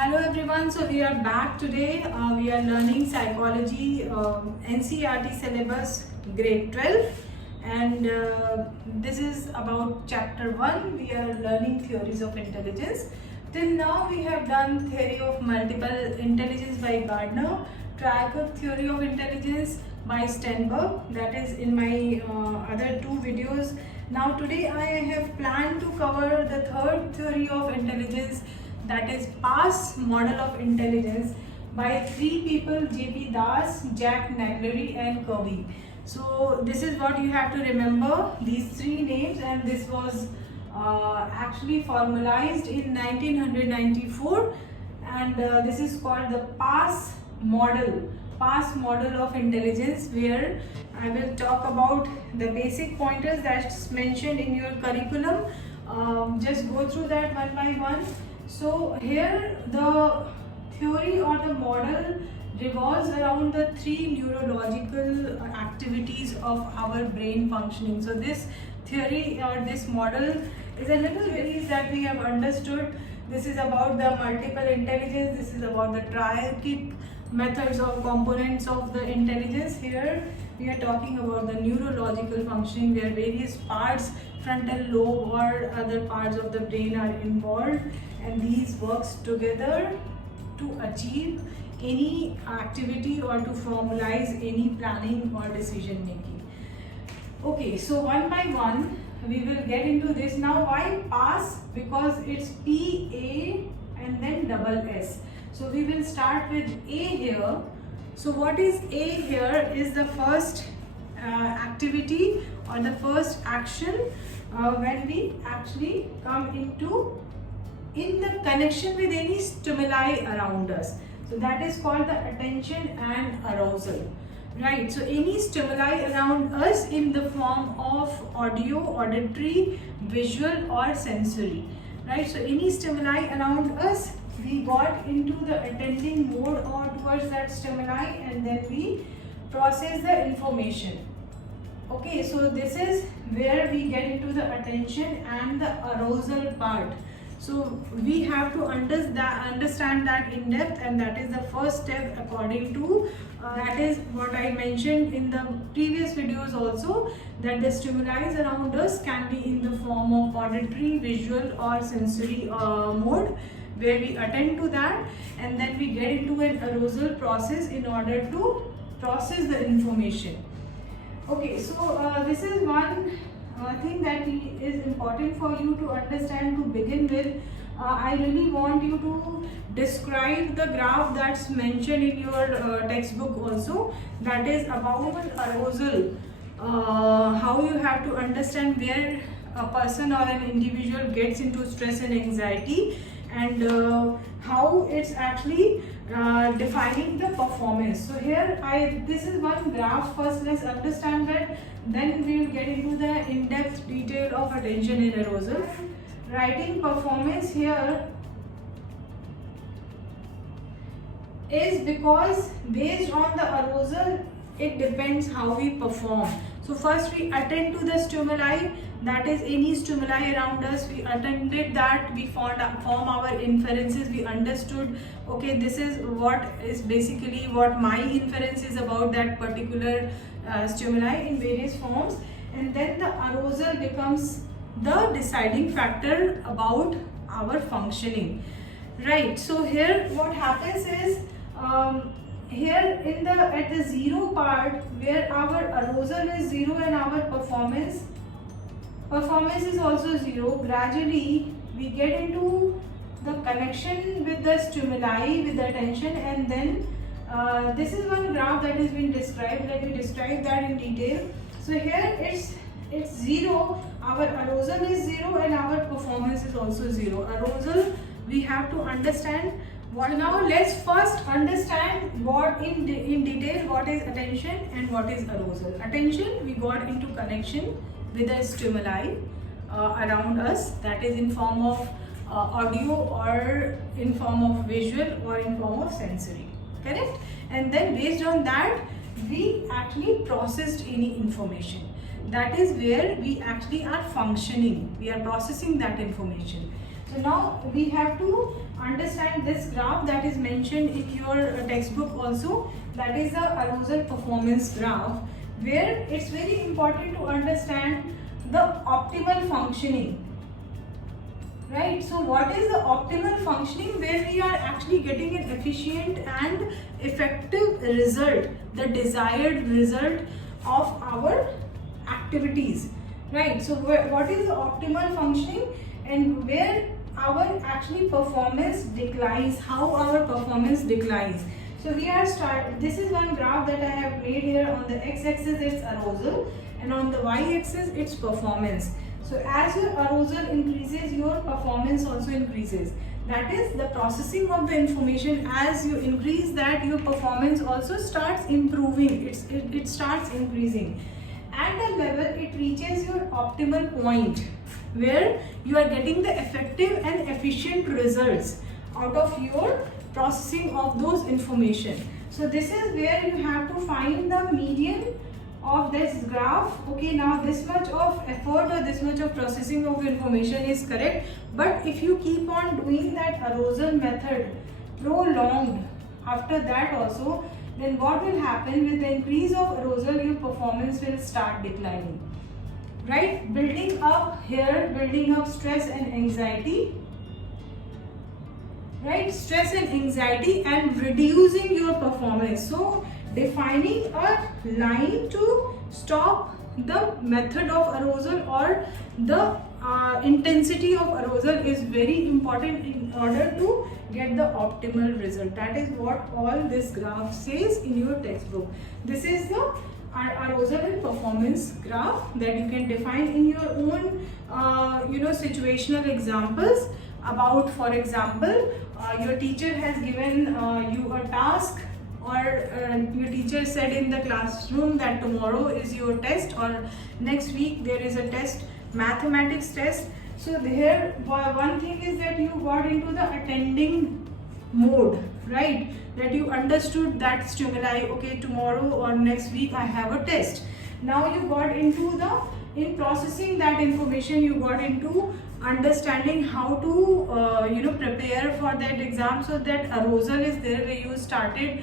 Hello everyone, so we are back today. We are learning psychology, NCERT syllabus grade 12, and this is about chapter 1. We are learning theories of intelligence. Till now we have done theory of multiple intelligence by Gardner, triangle theory of intelligence by Sternberg, that is in my other two videos. Now today I have planned to cover the third theory of intelligence, that is PASS model of intelligence by three people, J.P. Das, Jack Naglieri and Kirby. So this is what you have to remember, these three names, and this was actually formalized in 1994, and this is called the PASS model of intelligence, where I will talk about the basic pointers that's mentioned in your curriculum. Just go through that one by one. So here the theory or the model revolves around the three neurological activities of our brain functioning. So this theory or this model is a little bit that we have understood. This is about the multiple intelligence, this is about the triarchic methods or components of the intelligence. Here we are talking about the neurological functioning, where various parts, frontal lobe or other parts of the brain are involved, and these works together to achieve any activity or to formalize any planning or decision making. Okay, so one by one we will get into this. Now why PASS? Because it's P-A and then double S. So we will start with A here. So what is A here is the first activity or the first action when we actually come in the connection with any stimuli around us. So that is called the attention and arousal. Right, so any stimuli around us in the form of audio, auditory, visual or sensory. Right, so any stimuli around us, we got into the attending mode or towards that stimuli, and then we process the information. Okay, so this is where we get into the attention and the arousal part. So we have to understand that in depth, and that is the first step according to that is what I mentioned in the previous videos also, that the stimuli around us can be in the form of auditory, visual or sensory mode, where we attend to that, and then we get into an arousal process in order to process the information. Okay, so this is one thing that is important for you to understand to begin with. I really want you to describe the graph that's mentioned in your textbook also, that is about arousal, how you have to understand where a person or an individual gets into stress and anxiety, and how it's actually defining the performance. So here this is one graph. First let's understand that, then we will get into the in-depth detail of attention and arousal. Writing performance here is because based on the arousal it depends how we perform. So first we attend to the stimuli, that is any stimuli around us, we attended that, we form our inferences, we understood, okay, this is what is basically what my inference is about that particular stimuli in various forms, and then the arousal becomes the deciding factor about our functioning. Right, so here what happens is here at the zero part, where our arousal is zero and our performance is also zero, gradually we get into the connection with the stimuli, with the attention, and then this is one graph that has been described. Let me describe that in detail. So here it's zero, our arousal is zero and our performance is also zero. Arousal we have to understand. Now let's first understand what in detail what is attention and what is arousal. Attention, we got into connection with the stimuli around us, that is in form of audio or in form of visual or in form of sensory, correct? And then based on that we actually processed any information. That is where we actually are functioning, we are processing that information. So now we have to understand this graph that is mentioned in your textbook also, that is the arousal performance graph, where it's very important to understand the optimal functioning. Right, so what is the optimal functioning, where we are actually getting an efficient and effective result, the desired result of our activities. Right, so what is the optimal functioning, and where our actually performance declines, how our performance declines. So we are this is one graph that I have made here. On the x-axis it's arousal, and on the y-axis it's performance. So as your arousal increases, your performance also increases. That is the processing of the information. As you increase that, your performance also starts improving. It starts increasing. At a level, it reaches your optimal point, where you are getting the effective and efficient results out of your processing of those information. So this is where you have to find the median of this graph. Okay, now this much of effort or this much of processing of information is correct, but if you keep on doing that arousal method prolonged after that also, then what will happen? With the increase of arousal, your performance will start declining. Right, building up here, building up stress and anxiety. Right, stress and anxiety, and reducing your performance. So defining a line to stop the method of arousal or the intensity of arousal is very important in order to get the optimal result. That is what all this graph says in your textbook. This is the arousal and performance graph that you can define in your own situational examples. About, for example, your teacher has given you a task, or your teacher said in the classroom that tomorrow is your test, or next week there is a test, mathematics test. So here one thing is that you got into the attending mode, right? That you understood that stimuli, okay, tomorrow or next week I have a test. Now you got into in processing that information, you got into understanding how to prepare for that exam. So that arousal is there, where you started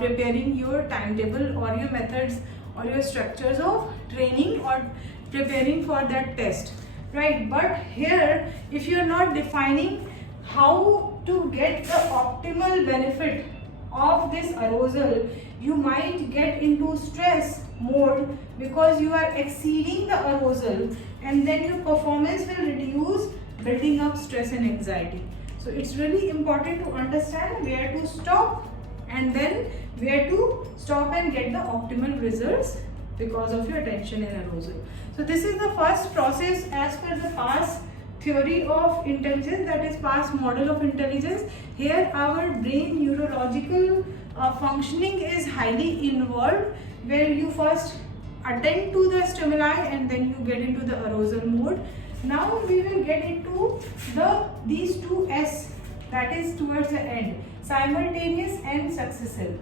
preparing your timetable or your methods or your structures of training or preparing for that test, right? But here, if you are not defining how to get the optimal benefit of this arousal, you might get into stress mode because you are exceeding the arousal, and then your performance will reduce, building up stress and anxiety. So it's really important to understand where to stop and then where to stop and get the optimal results because of your attention and arousal. So this is the first process as per the PASS theory of intelligence, that is PASS model of intelligence. Here our brain neurological functioning is highly involved, where you first attend to the stimuli and then you get into the arousal mode. Now we will get into these two S, that is towards the end, simultaneous and successive.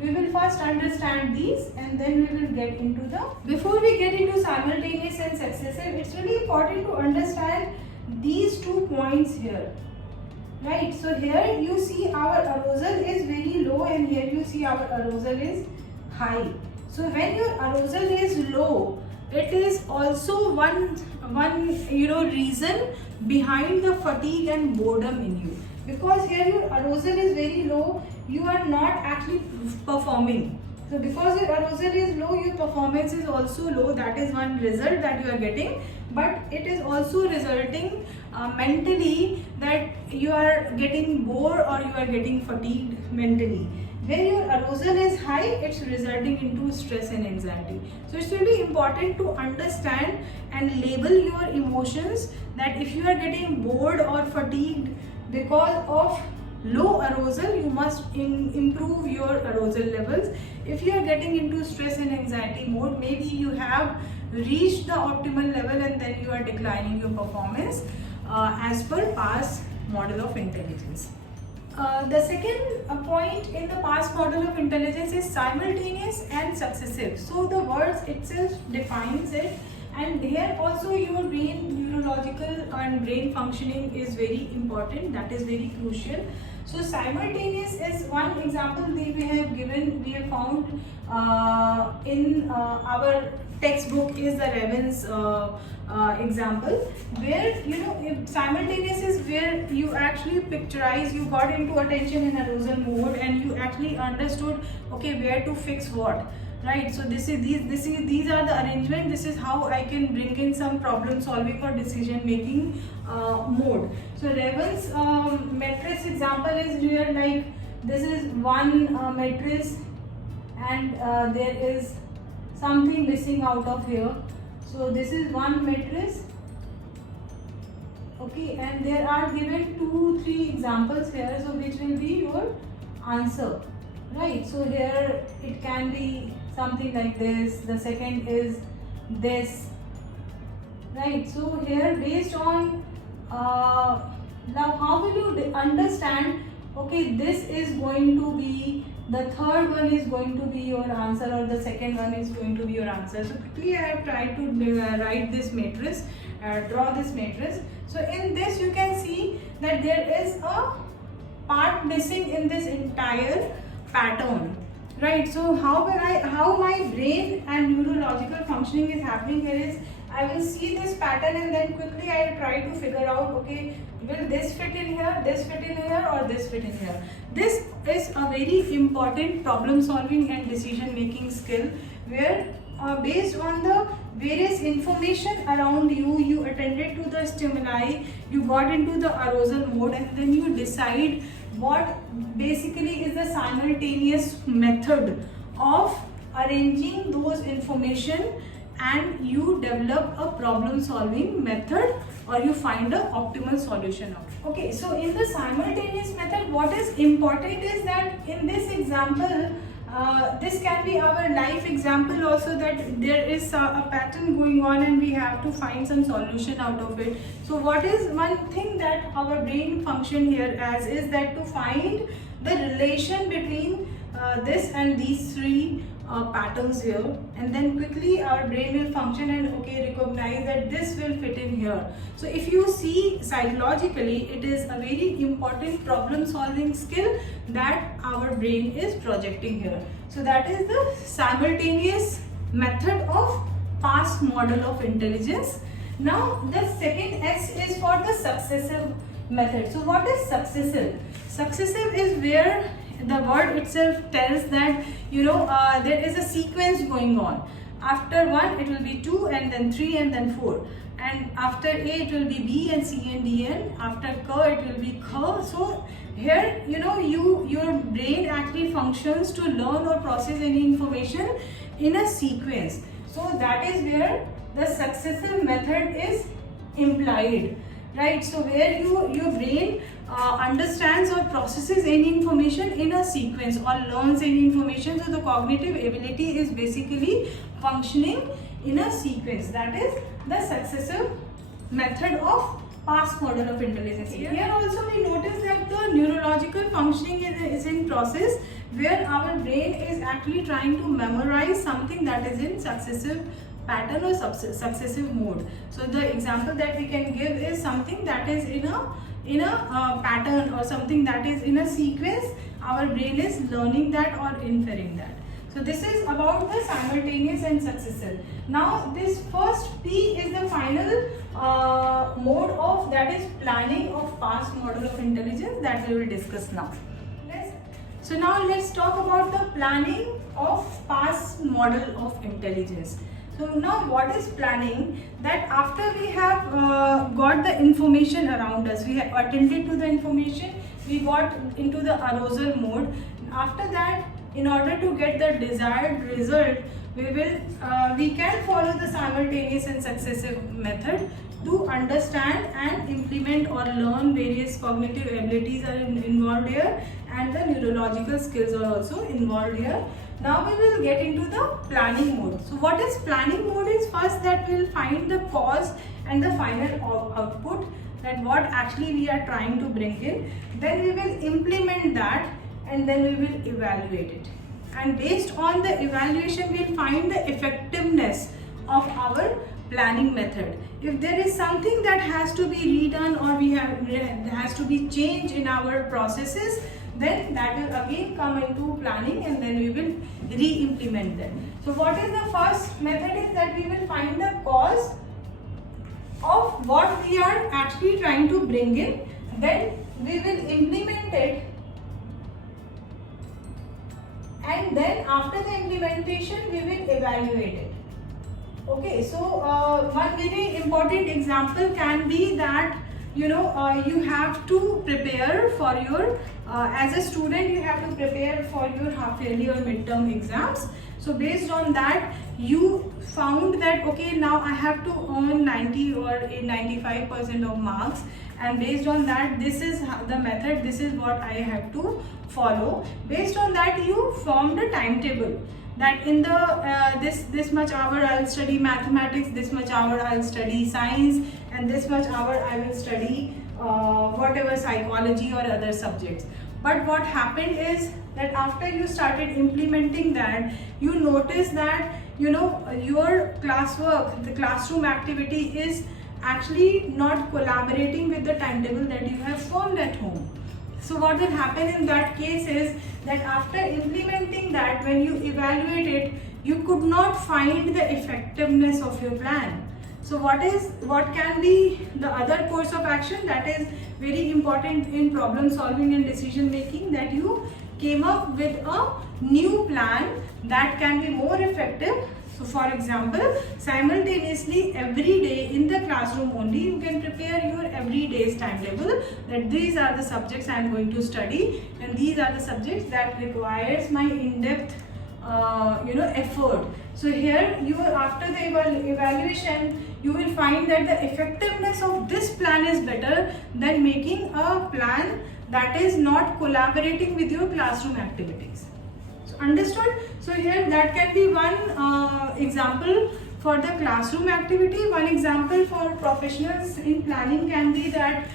We will first understand these and then we will get into before we get into simultaneous and successive, it's really important to understand these 2 points here. Right, so here you see our arousal is very low and here you see our arousal is high. So when your arousal is low, it is also one reason behind the fatigue and boredom in you, because here your arousal is very low, you are not actually performing. So because your arousal is low, your performance is also low. That is one result that you are getting, but it is also resulting mentally that you are getting bored or you are getting fatigued mentally. When your arousal is high, it's resulting into stress and anxiety. So it's really important to understand and label your emotions, that if you are getting bored or fatigued because of low arousal, you must improve your arousal levels. If you are getting into stress and anxiety mode, maybe you have reached the optimal level and then you are declining your performance as per PASS model of intelligence. The second point in the PASS model of intelligence is simultaneous and successive. So the words itself defines it, And here also your brain neurological and brain functioning is very important, that is very crucial. So simultaneous is one example that we have given, we have found in our textbook is the Revan's example, where if simultaneous is where you actually picturize, you got into attention in arousal mode and you actually understood okay where to fix what, right? So these are the arrangement. This is how I can bring in some problem solving or decision making mode. So Revan's matrix example is here, like this is one matrix and there is something missing out of here. So this is one matrix, okay, and there are given 2-3 examples here, so which will be your answer, right? So here it can be something like this, the second is this, right? So here based on now how will you understand okay this is going to be, the third one is going to be your answer or the second one is going to be your answer. So quickly I have tried to write this matrix, draw this matrix. So in this you can see that there is a part missing in this entire pattern, right? So how my brain and neurological functioning is happening here is, I will see this pattern and then quickly I will try to figure out okay will this fit in here, this fit in here, or this fit in here. This is a very important problem solving and decision making skill, where based on the various information around you, you attended to the stimuli, you got into the arousal mode, and then you decide what basically is the simultaneous method of arranging those information, and you develop a problem solving method or you find a optimal solution of it. Okay, so in the simultaneous method, what is important is that in this example, this can be our life example also, that there is a pattern going on and we have to find some solution out of it. So what is one thing that our brain function here as is that to find the relation between this and these three patterns here, and then quickly our brain will function and okay recognize that this will fit in here. So if you see psychologically, it is a very important problem solving skill that our brain is projecting here. So that is the simultaneous method of past model of intelligence. Now the second S is for the successive method. So what is successive? Successive is where the word itself tells that there is a sequence going on. After 1 it will be 2 and then 3 and then 4, and after A it will be B and C and D, and after K it will be K. So here your brain actually functions to learn or process any information in a sequence. So that is where the successive method is implied, right? So where your brain understands or processes any information in a sequence or learns any information. So the cognitive ability is basically functioning in a sequence. That is the successive method of past model of intelligence. Here also we notice that the neurological functioning is in process, where our brain is actually trying to memorize something that is in successive pattern or successive mode. So the example that we can give is something that is in a pattern or something that is in a sequence. Our brain is learning that or inferring that. So this is about the simultaneous and successive. Now this first P is the final mode of, that is planning of past model of intelligence, that we will discuss now. So now let's talk about the planning of past model of intelligence. So now what is planning? That after we have got the information around us, we have attended to the information, we got into the arousal mode. After that, in order to get the desired result, we can follow the simultaneous and successive method to understand and implement or learn various cognitive abilities are involved here, and the neurological skills are also involved here. Now we will get into the planning mode. So what is planning mode is, first that we will find the cause and the final output, that what actually we are trying to bring in. Then we will implement that and then we will evaluate it. And based on the evaluation, we will find the effectiveness of our planning method. If there is something that has to be redone or has to be changed in our processes, then that will again come into planning, and then we will re-implement them. So what is the first method is that we will find the cause of what we are actually trying to bring in, then we will implement it, and then after the implementation we will evaluate it. Okay, so one very important example can be that you have to prepare for your as a student you have to prepare for your half yearly or midterm exams. So based on that you found that okay, now I have to earn 90 or 95% of marks, and based on that this is the method, this is what I have to follow. Based on that you formed a timetable that in the this much hour I'll study mathematics, this much hour I'll study science, and this much hour I will study whatever psychology or other subjects. But what happened is that after you started implementing that, you notice that your classwork, the classroom activity is actually not collaborating with the timetable that you have formed at home. So what will happen in that case is that after implementing that, when you evaluate it, you could not find the effectiveness of your plan. So what can be the other course of action that is very important in problem solving and decision making, that you came up with a new plan that can be more effective. So for example, simultaneously every day in the classroom only you can prepare your every day's timetable, that these are the subjects I am going to study and these are the subjects that requires my in-depth effort. So here you will, after the evaluation, you will find that the effectiveness of this plan is better than making a plan that is not collaborating with your classroom activities. So understood? So here that can be one example for the classroom activity. One example for professionals in planning can be that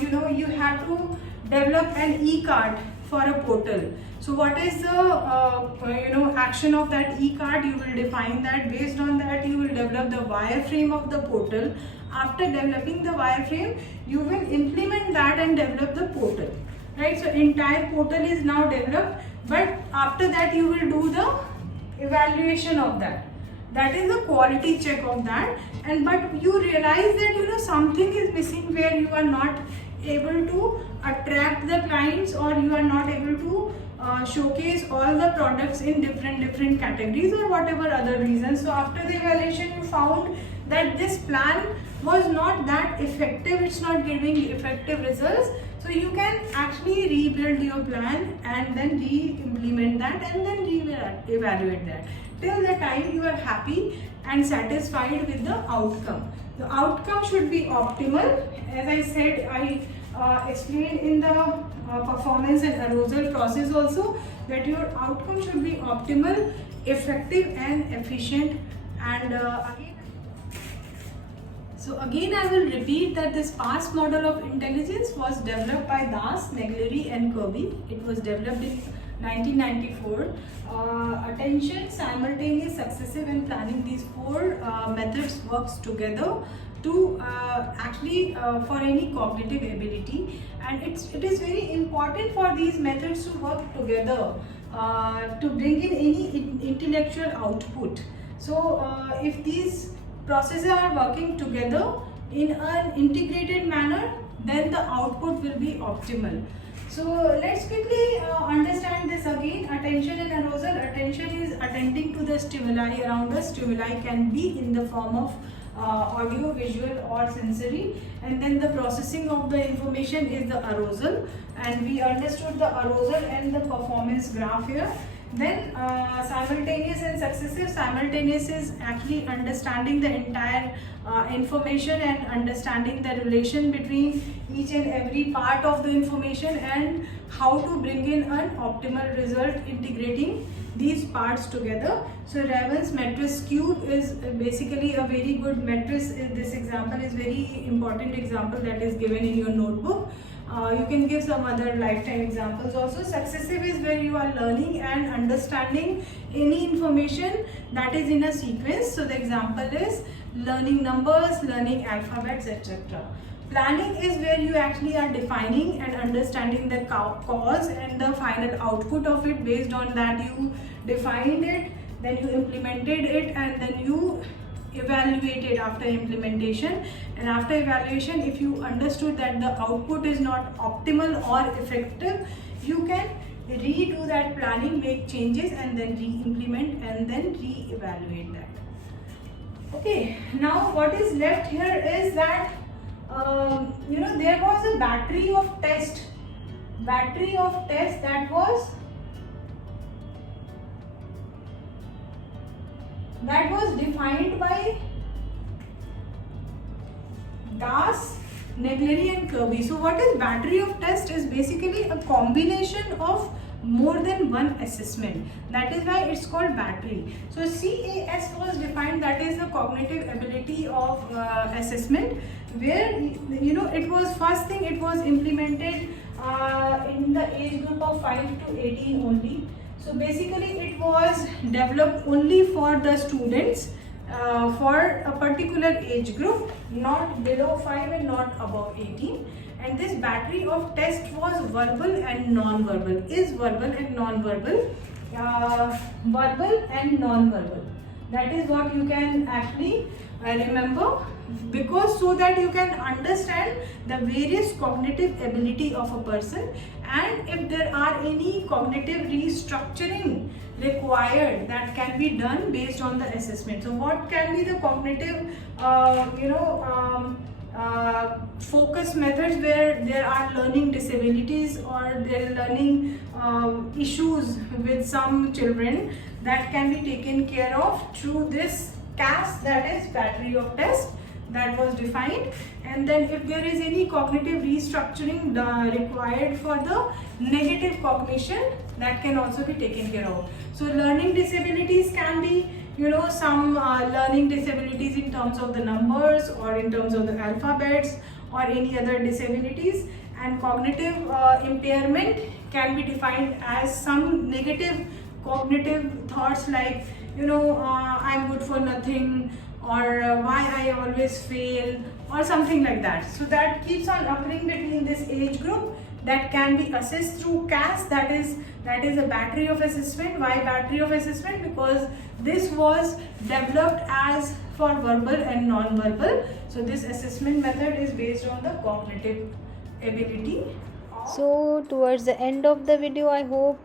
you have to develop an e-card for a portal. So what is the action of that e-card? You will define that. Based on that you will develop the wireframe of the portal. After developing the wireframe, you will implement that and develop the portal. Right? So entire portal is now developed, but after that you will do the evaluation of that. That is the quality check of that. And but you realize that something is missing, where you are not able to attract the clients, or you are not able to showcase all the products in different categories or whatever other reasons. So after the evaluation you found that this plan was not that effective, it's not giving effective results. So you can actually rebuild your plan and then re-implement that and then re-evaluate that till the time you are happy and satisfied with the outcome. The outcome should be optimal. As I said, I explained in the performance and arousal process also, that your outcome should be optimal, effective and efficient. And again I will repeat that this PASS model of intelligence was developed by Das, Naglieri and Kirby. It was developed in 1994. Attention, simultaneous, successive and planning, these four methods works together to actually for any cognitive ability, and it is very important for these methods to work together to bring in any intellectual output. So if these processes are working together in an integrated manner, then the output will be optimal. So let's quickly understand this again. Attention and arousal. Attention is attending to the stimuli around us. Stimuli can be in the form of audio, visual or sensory, and then the processing of the information is the arousal, and we understood the arousal and the performance graph here. Then simultaneous and successive. Simultaneous is actually understanding the entire information and understanding the relation between each and every part of the information and how to bring in an optimal result integrating these parts together. So Raven's matrix cube is basically a very good matrix. This example is very important example that is given in your notebook. You can give some other lifetime examples also. Successive is where you are learning and understanding any information that is in a sequence. So the example is learning numbers, learning alphabets, etc. Planning is where you actually are defining and understanding the cause and the final output of it. Based on that, you defined it, then you implemented it, and then you evaluated after implementation. And after evaluation, if you understood that the output is not optimal or effective, you can redo that planning, make changes, and then re-implement and then re-evaluate that. Okay, now what is left here is that there was a battery of tests that was defined by Das, Negleri and Kirby. So what is battery of test is basically a combination of more than one assessment. That is why it's called battery. So CAS was defined, that is the cognitive ability of assessment, where it was first thing, it was implemented in the age group of 5 to 18 only. So basically it was developed only for the students for a particular age group, not below 5 and not above 18. And this battery of test was verbal and non-verbal, is verbal and non-verbal, verbal and non-verbal. That is what you can actually remember, because so that you can understand the various cognitive ability of a person, and if there are any cognitive restructuring required, that can be done based on the assessment. So what can be the cognitive focus methods where there are learning disabilities or there are learning issues with some children, that can be taken care of through this CAS, that is battery of test, that was defined. And then if there is any cognitive restructuring required for the negative cognition, that can also be taken care of. So learning disabilities can be some learning disabilities in terms of the numbers or in terms of the alphabets or any other disabilities, and cognitive impairment can be defined as some negative cognitive thoughts like I'm good for nothing, or why I always fail, or something like that. So that keeps on occurring between this age group, that can be assessed through CAS, that is a battery of assessment. Why battery of assessment? Because this was developed as for verbal and non-verbal. So this assessment method is based on the cognitive ability. So towards the end of the video, I hope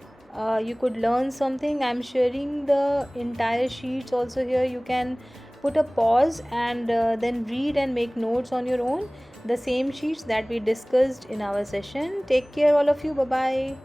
you could learn something. I'm sharing the entire sheets also here. You can put a pause and then read and make notes on your own, the same sheets that we discussed in our session. Take care all of you. Bye bye.